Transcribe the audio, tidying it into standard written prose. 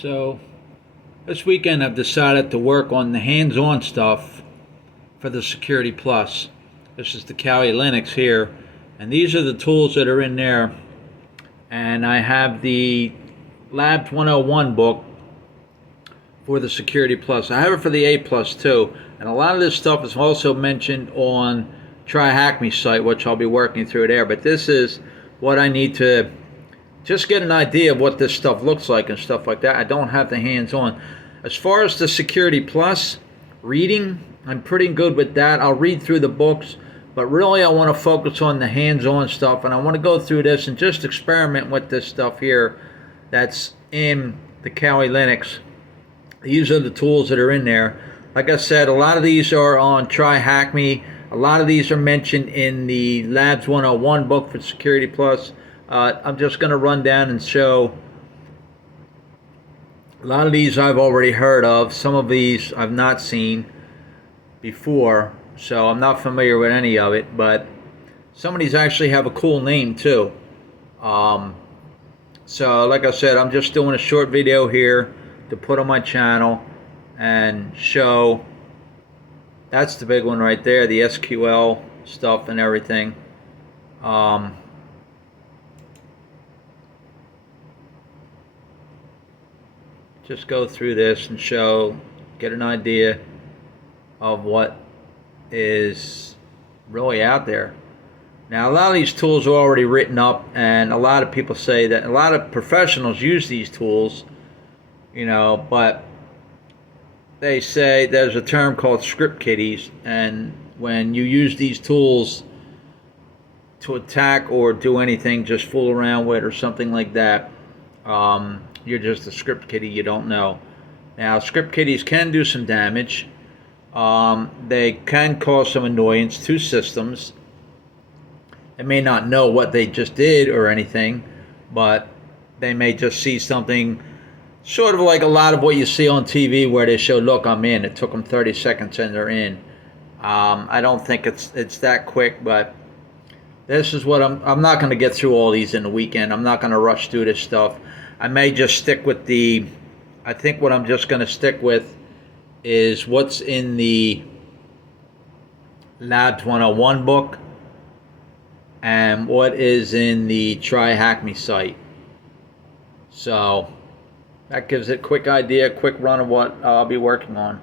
So this weekend I've decided to work on the hands-on stuff for the Security Plus. This is the Kali Linux here, and these are the tools that are in there. And I have the Labs 101 book for the Security Plus. I have it for the A Plus too, and a lot of this stuff is also mentioned on TryHackMe site, which I'll be working through there. But this is what I need to just get an idea of what this stuff looks like and stuff like that. I don't have the hands-on. As far as the Security Plus reading, I'm pretty good with that. I'll read through the books, but really I want to focus on the hands-on stuff, and I want to go through this and just experiment with this stuff here that's in the Kali Linux. These are the tools that are in there. Like I said, a lot of these are on TryHackMe. A lot of these are mentioned in the Labs 101 book for Security Plus. I'm just going to run down and show. A lot of these I've already heard of. Some of these I've not seen before, so I'm not familiar with any of it. But some of these actually have a cool name too. So like I said, I'm just doing a short video here to put on my channel and show. That's the big one right there, the SQL stuff and everything. Just go through this and show, get an idea of what is really out there. Now, a lot of these tools are already written up, and a lot of people say that a lot of professionals use these tools, but they say there's a term called script kiddies, and when you use these tools to attack or do anything, just fool around with or something like that, you're just a script kiddie, you don't know. Now, script kiddies can do some damage. They can cause some annoyance to systems. They may not know what they just did or anything, but they may just see something sort of like a lot of what you see on TV where they show, look, I'm in. It took them 30 seconds and they're in. I don't think it's that quick, but this is what I'm not going to get through all these in the weekend. I'm not going to rush through this stuff. I may just stick with I think what I'm just going to stick with is what's in the Labs 101 book and what is in the TryHackMe site. So that gives it a quick idea, quick run of what I'll be working on.